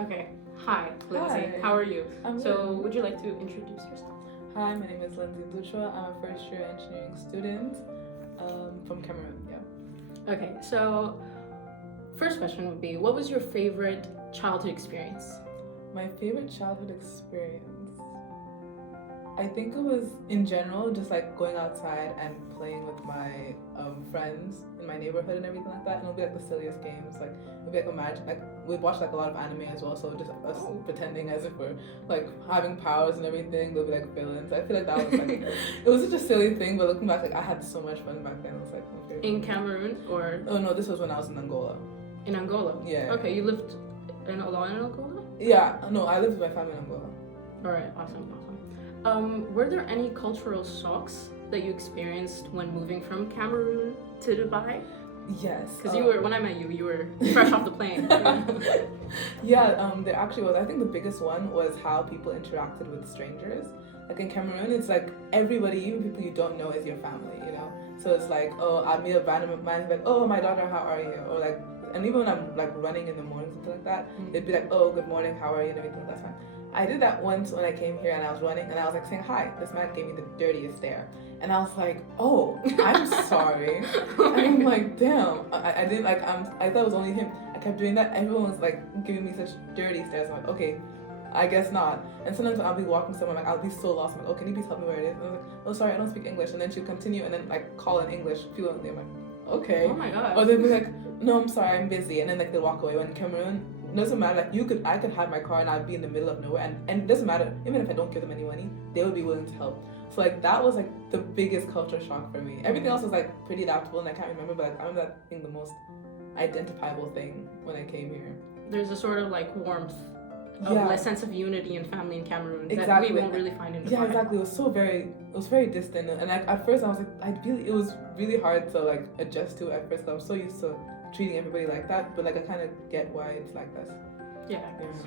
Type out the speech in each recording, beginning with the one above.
Okay. Hi, Lindsay. Hi. How are you? I'm So, good. would you like to introduce yourself? Hi, my name is Lindsey. I'm a first year engineering student from Cameroon. Yeah. Okay. So, first question would be, what was your favorite childhood experience? My favorite childhood experience. I think it was in general just like going outside and playing with my friends in my neighborhood and everything like that. And it'll be like the silliest games. Like it'll be like imagine like we watch like a lot of anime as well, so just us pretending as if we're like having powers and everything. They'll be like villains. I feel like that was like it was such a silly thing, but looking back, like I had so much fun back then. It was like my favorite. In Cameroon or Oh no, this was when I was in Angola. in Angola? Yeah. Okay, you lived alone in Angola? Yeah, no, I lived with my family in Angola. All right. Awesome. Were there any cultural shocks that you experienced when moving from Cameroon to Dubai? Yes. Because you were, when I met you, you were fresh off the plane. Yeah, there actually was. I think the biggest one was how people interacted with strangers. Like in Cameroon, it's like everybody, even people you don't know, is your family, you know? So it's like, oh, I'll meet a random man, like, oh, my daughter, how are you? Or like, and even when I'm like running in the morning, something like that, they'd be like, oh, good morning, how are you? And everything, that's fine. I did that once when I came here and I was running and I was like saying hi. This man gave me the dirtiest stare. And I was like, oh, I'm sorry. And I'm like, damn. I didn't like, I thought it was only him. I kept doing that. Everyone was like giving me such dirty stares. I'm like, okay, I guess not. And sometimes I'll be walking somewhere, like I'll be so lost. I'm like, oh, can you please tell me where it is? And I was like, oh, sorry, I don't speak English. And then she'll continue and then like call in English fluently. I'm like, okay. Oh my god. Or they'll be like, no, I'm sorry, I'm busy. And then like they walk away. When in Cameroon, it doesn't matter. Like I could have my car and I'd be in the middle of nowhere, and it doesn't matter. Even if I don't give them any money, they would be willing to help. So like that was like the biggest culture shock for me. Everything else was like pretty adaptable, and I can't remember, but like, I remember that being the most identifiable thing when I came here. There's a sort of like warmth, of a sense of unity and family in Cameroon that we won't really find in Dubai. Yeah, exactly. It was very distant, and like at first I was like, it was really hard to like adjust to at first. 'Cause I'm so used to treating everybody like that, but like I kind of get why it's like this. Yeah, I guess.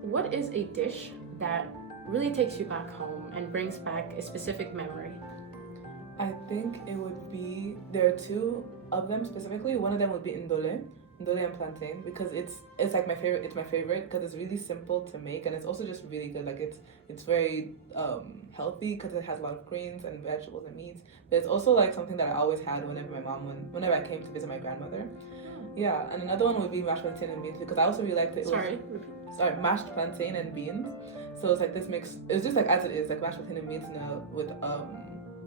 What is a dish that really takes you back home and brings back a specific memory? I think it would be, there are two of them specifically. One of them would be ndole and plantain, because it's like my favorite. It's my favorite because it's really simple to make, and it's also just really good. Like it's very healthy because it has a lot of greens and vegetables and meats. But it's also like something that I always had whenever I came to visit my grandmother. Yeah, and another one would be mashed plantain and beans, because I also really liked it. Sorry, mashed plantain and beans. So it's like this mix. It's just like as it is, like mashed plantain and beans with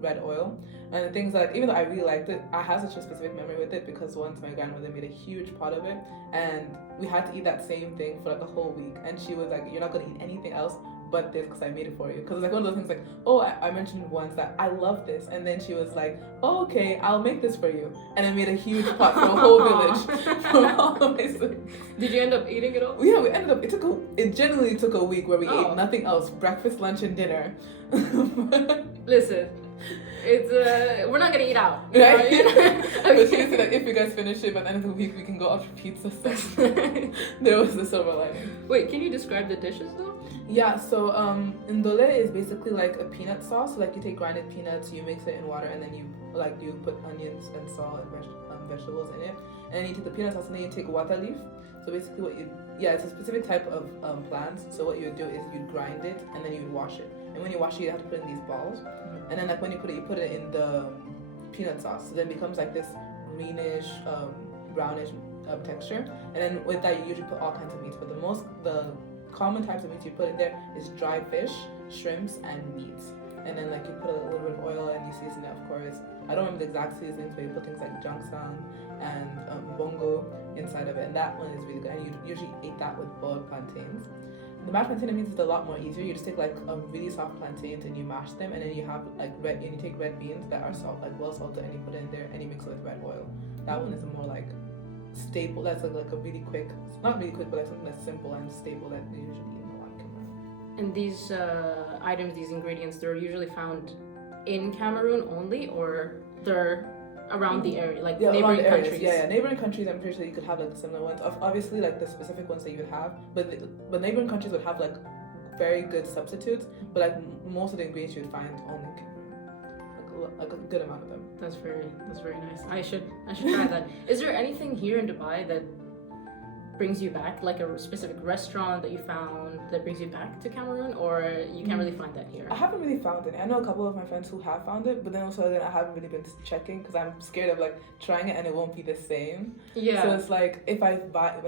red oil. And the things like, even though I really liked it, I have such a specific memory with it because once my grandmother made a huge pot of it, and we had to eat that same thing for like a whole week. And she was like, "You're not gonna eat anything else but this because I made it for you." Because it's like one of those things like, oh, I mentioned once that I love this, and then she was like, oh, okay, I'll make this for you, and I made a huge pot for a whole village for all of my siblings. Did you end up eating it all? Yeah, we ended up. It genuinely took a week where we ate nothing else: breakfast, lunch, and dinner. Listen, it's we're not gonna eat out, right? Okay. But she said that if you guys finish it by the end of the week, we can go out for pizza. So there was the silver lining. Wait, can you describe the dishes though? Yeah, so ndole is basically like a peanut sauce. So, like you take grinded peanuts, you mix it in water, and then you put onions and salt and vegetables in it. And then you take the peanut sauce, and then you take water leaf. So basically it's a specific type of plant. So what you would do is you'd grind it, and then you'd wash it. And when you wash it, you have to put it in these balls. And then like when you put it in the peanut sauce. So then it becomes like this greenish, brownish texture. And then with that, you usually put all kinds of meats. But the common types of meats you put in there is dried fish, shrimps, and meats. And then like you put a little bit of oil and you season it, of course. I don't remember the exact seasonings, but you put things like jang and bongo inside of it. And that one is really good. And you usually eat that with boiled plantains. The mashed plantain and beans is a lot more easier. You just take like really soft plantains and you mash them, and then you have like you take red beans that are well salted, and you put it in there and you mix it with red oil. That one is a more like staple. That's like a really quick, not really quick, but like something that's simple and staple that they usually eat in a lot of Cameroon. And these items, these ingredients, they're usually found in Cameroon only, or they're around the area, like neighboring countries? Yeah, neighboring countries, I'm pretty sure you could have like similar ones. Obviously, like the specific ones that you would have, but neighboring countries would have like very good substitutes, but like most of the ingredients you would find only in Cameroon, like a good amount of them. That's very nice. I should try that. Is there anything here in Dubai that brings you back, like a specific restaurant that you found that brings you back to Cameroon, or you can't really find that here? I haven't really found it. I know a couple of my friends who have found it, but then also I haven't really been checking because I'm scared of like trying it and it won't be the same. Yeah. So it's like if I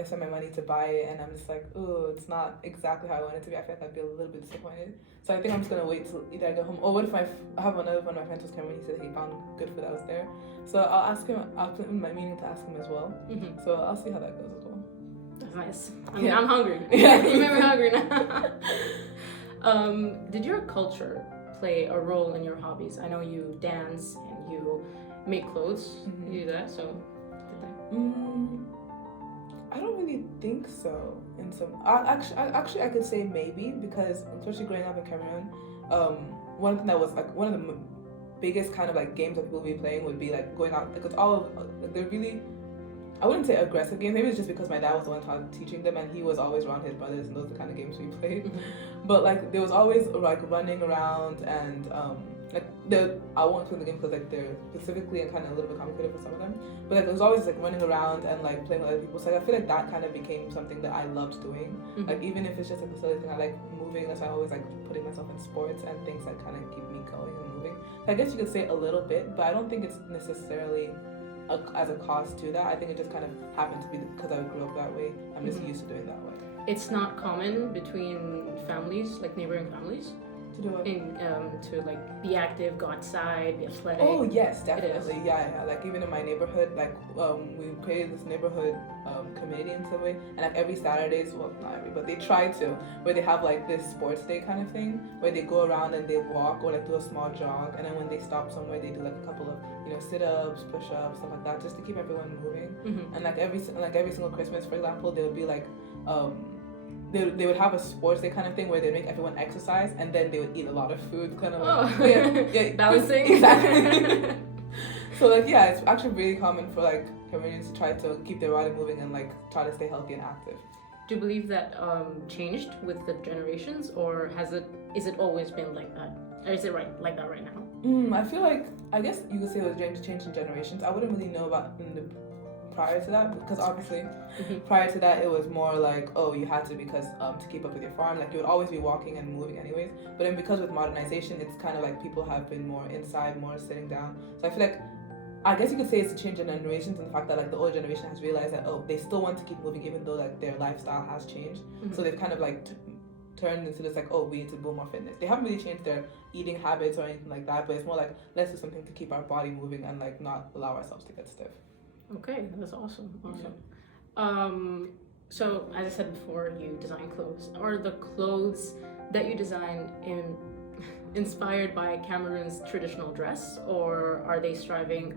spend my money to buy it and I'm just like, oh, it's not exactly how I want it to be, I feel like I'd be a little bit disappointed. So I think I'm just gonna wait till either I get home, or what if I have another one of my friends who's Cameroon, he said he found good food that was there. So I'll ask him, I'll put in my meeting to ask him as well. Mm-hmm. So I'll see how that goes as well. That's nice. I mean, I'm hungry. Yeah, you made me hungry now. Did your culture play a role in your hobbies? I know you dance and you make clothes. Mm-hmm. You do that, so did that? I don't really think so. Actually, I could say maybe, because especially growing up in Cameroon, one thing that was like one of the biggest kind of like games that people would be playing would be like going out, because all of like, they're really, I wouldn't say aggressive games. Maybe it's just because my dad was the one teaching them, and he was always around his brothers, and those are the kind of games we played. But like there was always like running around and like I won't play the game because like they're specifically and kind of a little bit complicated for some of them. But like there was always like running around and like playing with other people. So like, I feel like that kind of became something that I loved doing. Mm-hmm. Like even if it's just like a silly thing, I like moving. That's why I always like putting myself in sports and things that kind of keep me going and moving. So I guess you could say a little bit, but I don't think it's necessarily as a cost to that. I think it just kind of happened to be because I grew up that way. I'm just used to doing that way. It's not common between families, like neighboring families, To do what? to like be active, go outside, be athletic. Oh yes, definitely. Yeah. Like even in my neighborhood, like we created this neighborhood committee in some way, and like every Saturdays, well not every, but they try to, where they have like this sports day kind of thing, where they go around and they walk or like do a small jog, and then when they stop somewhere, they do like a couple of sit-ups, push-ups, stuff like that, just to keep everyone moving. Mm-hmm. And like every single Christmas, for example, they would be like they would have a sports day kind of thing where they make everyone exercise, and then they would eat a lot of food, kind of like Balancing. Exactly. So like it's actually really common for like Cameroonians to try to keep their body moving and like try to stay healthy and active. Do you believe that changed with the generations, or is it always been like that, or is it like that right now? I feel like, I guess you could say it was changed in generations. I wouldn't really know about prior to that, because obviously prior to that it was more like, oh, you had to, because to keep up with your farm, like you would always be walking and moving anyways. But then because with modernization, it's kind of like people have been more inside, more sitting down. So I feel like, I guess you could say it's a change in generations, and the fact that like the older generation has realized that, oh, they still want to keep moving even though like their lifestyle has changed. So they've kind of like turned into this like, oh, we need to build more fitness. They haven't really changed their eating habits or anything like that, but it's more like, let's do something to keep our body moving and like not allow ourselves to get stiff. Okay, that's awesome. Yeah. So as I said before, you design clothes. Are the clothes that you design inspired by Cameroon's traditional dress, or are you striving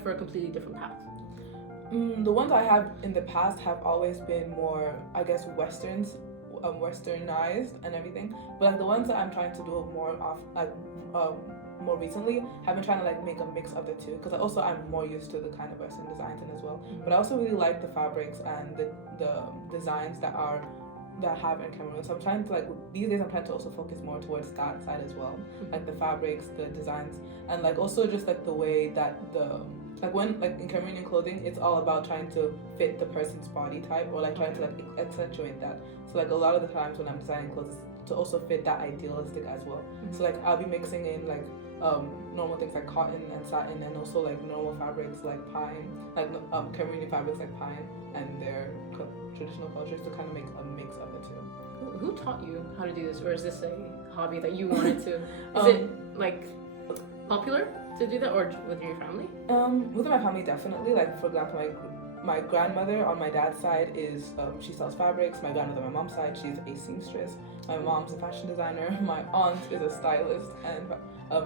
for a completely different path? The ones I have in the past have always been more, I guess, westernized and everything. But like the ones that I'm trying to do more recently, have been trying to like make a mix of the two, because also I'm more used to the kind of western designs in as well. But I also really like the fabrics and the designs that have in Cameroon. So I'm trying to like, these days I'm trying to also focus more towards that side as well, like the fabrics, the designs, and like also just like the way that when like in Cameroonian clothing, it's all about trying to fit the person's body type, or like trying to like accentuate that. So like a lot of the times when I'm designing clothes, to also fit that idealistic as well. So like I'll be mixing in like normal things like cotton and satin, and also like normal fabrics like pine, like Cameroonian fabrics like pine, and their traditional cultures, to kind of make a mix of the two. Who taught you how to do this, or is this a hobby that you wanted to? Is it like popular to do that, or with your family? Within my family, definitely. Like for example, my grandmother on my dad's side is she sells fabrics. My grandmother on my mom's side, she's a seamstress. My mom's a fashion designer. My aunt is a stylist and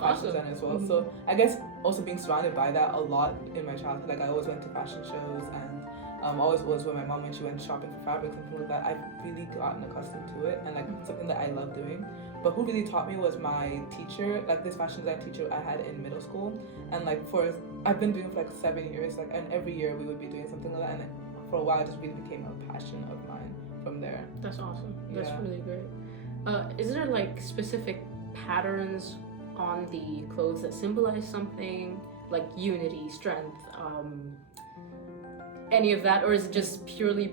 fashion designer as well. So I guess also being surrounded by that a lot in my childhood. Like I always went to fashion shows, and always was with my mom when she went shopping for fabrics and things like that. I've really gotten accustomed to it, and like something that I love doing. But who really taught me was my teacher, like this fashion design teacher I had in middle school. And like I've been doing it for like 7 years, like, and every year we would be doing something like that. And for a while it just really became a passion of mine from there. That's awesome. That's really great. Is there like specific patterns on the clothes that symbolize something, like unity, strength, any of that, or is it just purely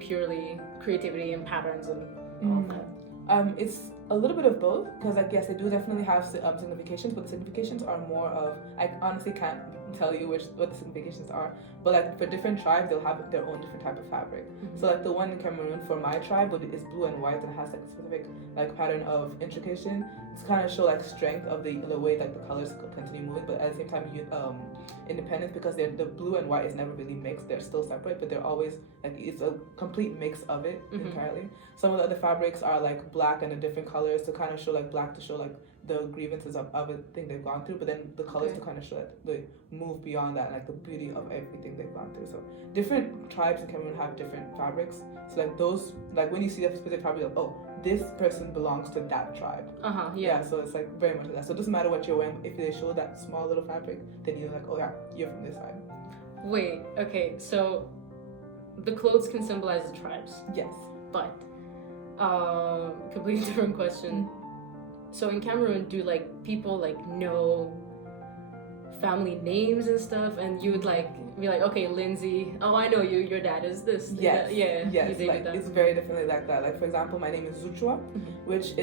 creativity and patterns and all of that? It's a little bit of both, because like yes, they do definitely have significations, but the significations are more of, I honestly can't tell you what the significations are, but like for different tribes they'll have their own different type of fabric. So like the one in Cameroon for my tribe is blue and white and has like a specific like pattern of intrication to kind of show like strength of the way that the colors continue moving, but at the same time independence, because the blue and white is never really mixed, they're still separate, but they're always like, it's a complete mix of it entirely. Some of the other fabrics are like black and a different colors to kind of show like black to show like the grievances of everything they've gone through, but then the colors to kind of show that they move beyond that, like the beauty of everything they've gone through. So different tribes in Cameroon have different fabrics. So like those, like when you see that specific fabric, like, oh, this person belongs to that tribe. Yeah. So it's like very much like that. So it doesn't matter what you're wearing. If they show that small little fabric, then you're like, oh yeah, you're from this tribe. Wait. Okay. So the clothes can symbolize the tribes. Yes. But completely different question. So in Cameroon, do like people like know family names and stuff, and you would like be like, okay, Lindsay, oh, I know you, your dad is this. Yes. Yes, like it's very definitely like that. Like for example, my name is Zuchwa, which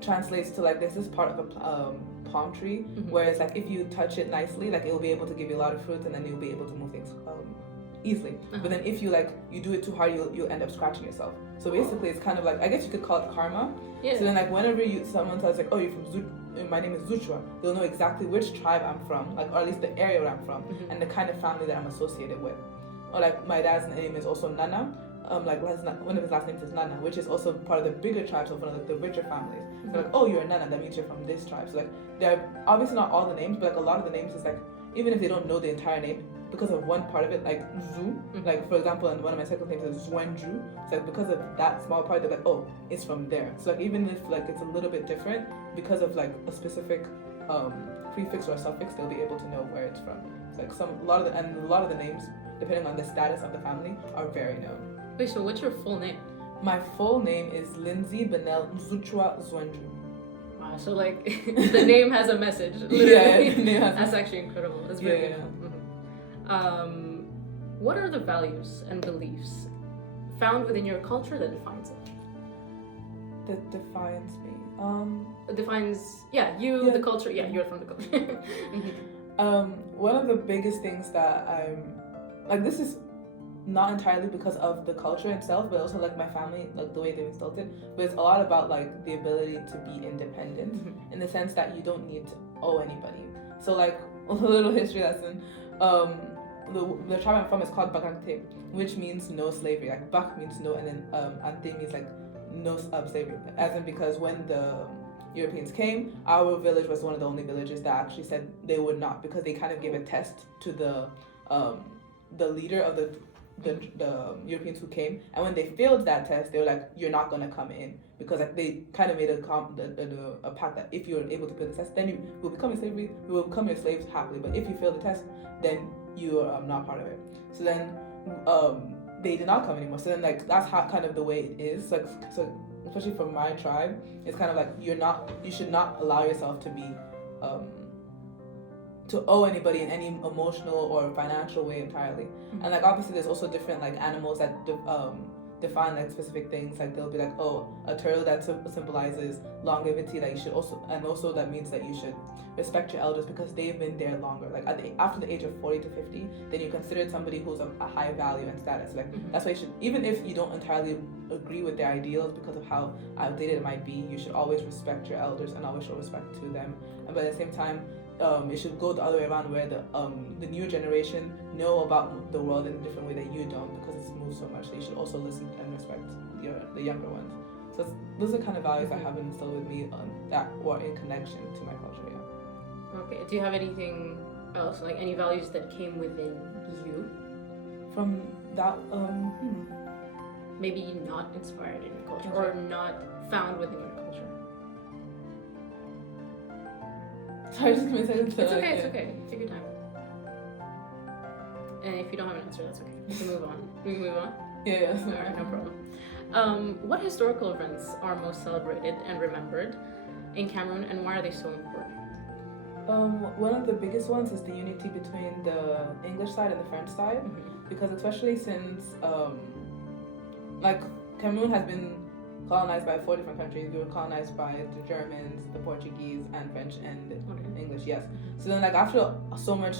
translates to like this is part of a palm tree, whereas like if you touch it nicely, like it will be able to give you a lot of fruits, and then you'll be able to move things easily. But then if you do it too hard, you'll end up scratching yourself. So basically it's kind of like, I guess you could call it karma. So then like whenever someone tells like, oh, you're from my name is Zuchwa, they'll know exactly which tribe I'm from, like, or at least the area where I'm from, and the kind of family that I'm associated with. Or like my dad's name is also Nana, like one of his last names is Nana, which is also part of the bigger tribes of one of the richer families. So like, oh, you're a Nana, that means you're from this tribe. So like, they're obviously not all the names, but like a lot of the names is like, even if they don't know the entire name, because of one part of it, like Zu, like for example, and one of my second names is Zwenju. So like because of that small part, they're like, oh, it's from there. So like even if like it's a little bit different, because of like a specific prefix or suffix, they'll be able to know where it's from. It's like a lot of the names, depending on the status of the family, are very known. Wait, so what's your full name? My full name is Lindsey Benel Zuchwa Zwenju. Wow, so like the name has a message. Literally. Yeah, that's actually incredible. That's very beautiful. What are the values and beliefs found within your culture that defines it? That defines me. Defines the culture. Yeah, you're from the culture. One of the biggest things that I'm like, this is not entirely because of the culture itself, but also like my family, like the way they've instilled it. But it's a lot about like the ability to be independent, in the sense that you don't need to owe anybody. So like a little history lesson. The tribe I'm from is called Bakante, which means no slavery. Like Bak means no, and then Ante means like no slavery. As in, because when the Europeans came, our village was one of the only villages that actually said they would not, because they kind of gave a test to the leader of the Europeans who came, and when they failed that test, they were like, you're not gonna come in, because like they kind of made a pact that if you're able to fail the test, then you will become we will become your slaves happily, but if you fail the test, then you are not part of it. So then they did not come anymore. So then like that's how kind of the way it is. Like, so especially for my tribe, it's kind of like you should not allow yourself to be to owe anybody in any emotional or financial way entirely. And like obviously there's also different like animals that define like specific things. Like they'll be like, oh, a turtle that symbolizes longevity, that you should also that means that you should respect your elders because they've been there longer. Like after the age of 40 to 50, then you're considered somebody who's of a high value and status. Like that's why you should, even if you don't entirely agree with their ideals because of how outdated it might be, you should always respect your elders and always show respect to them. And but at the same time, it should go the other way around, where the new generation know about the world in a different way that you don't, because it's moved so much. So you should also listen and respect the younger ones. So those are kind of values that have been instilled with me that were in connection to my culture. Yeah. Okay. Do you have anything else, like any values that came within you from that? Maybe not inspired in your culture or not found within your culture. Sorry, just give me a second. It's okay, it's okay. Take your time. And if you don't have an answer, that's okay. We can move on. We can move on? Yeah. Alright, no problem. What historical events are most celebrated and remembered in Cameroon, and why are they so important? One of the biggest ones is the unity between the English side and the French side, because especially since like Cameroon has been colonized by 4 different countries. We were colonized by the Germans, the Portuguese, and French and English. Yes. So then, like after so much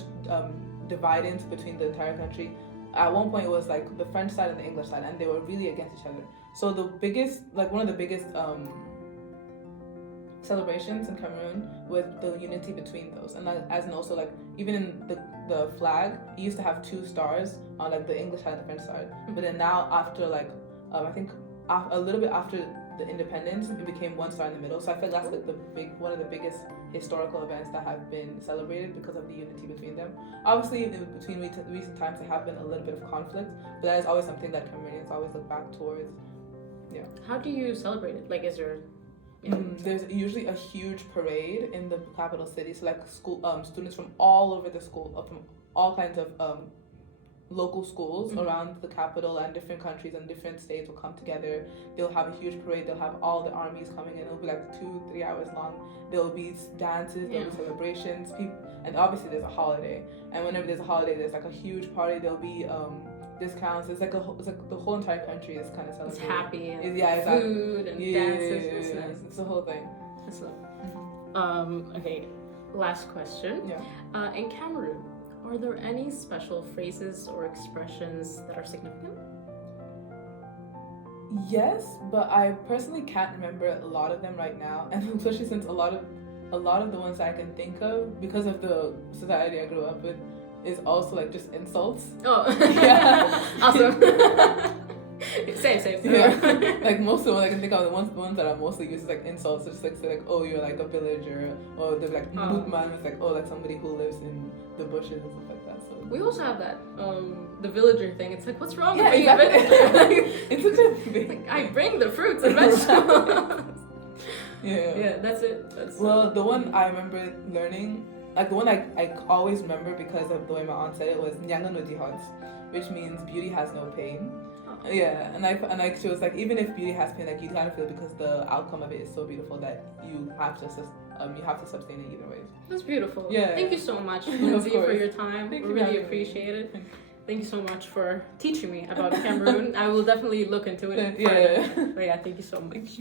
dividance between the entire country, at one point it was like the French side and the English side, and they were really against each other. So the biggest, like one of the biggest celebrations in Cameroon was the unity between those, and as in also like even in the flag, it used to have 2 stars on like the English side and the French side. But then now after like I think a little bit after the independence, it became 1 star in the middle. So I feel that's like one of the biggest historical events that have been celebrated because of the unity between them. Obviously, in between recent times, there have been a little bit of conflict, but that is always something that Cameroonians always look back towards. Yeah. How do you celebrate it? Like, is there? There's usually a huge parade in the capital city. So like school students from all over the school, from all kinds of local schools around the capital and different countries and different states will come together. They'll have a huge parade. They'll have all the armies coming in. It'll be like 2-3 hours long. There'll be dances. There'll be celebrations. And obviously there's a holiday. And whenever there's a holiday, there's like a huge party. There'll be discounts. It's like the whole entire country is kind of celebrating. It's happy. And exactly. Food and dances. It's nice. It's the whole thing. That's lovely. Okay. Last question. Yeah. In Cameroon, are there any special phrases or expressions that are significant? Yes, but I personally can't remember a lot of them right now, and especially since a lot of the ones that I can think of, because of the society I grew up with, is also like just insults. Oh, yeah, awesome. Same. Yeah. Like most of the ones I can think of, the ones that are mostly used is like insults. It's like say like, oh, you're like a villager, or they're like Mootman is like, oh, like somebody who lives in the bushes and stuff like that. So we also have that the villager thing. It's like, what's wrong with being exactly. a villager? It's such a big like, I bring the fruits and vegetables. Yeah, that's it. Well, the one I remember learning, like the one I always remember because of the way my aunt said it, was Nyanga no Dihots, which means beauty has no pain. Yeah, and she was like, even if beauty has pain, like you kind of feel, because the outcome of it is so beautiful that you have to sustain it either way. That's beautiful. Yeah. Thank you so much, Lindsay, for your time. Thank we you, really appreciate it. Thank you so much for teaching me about Cameroon. I will definitely look into it. Yeah. But yeah, thank you so much.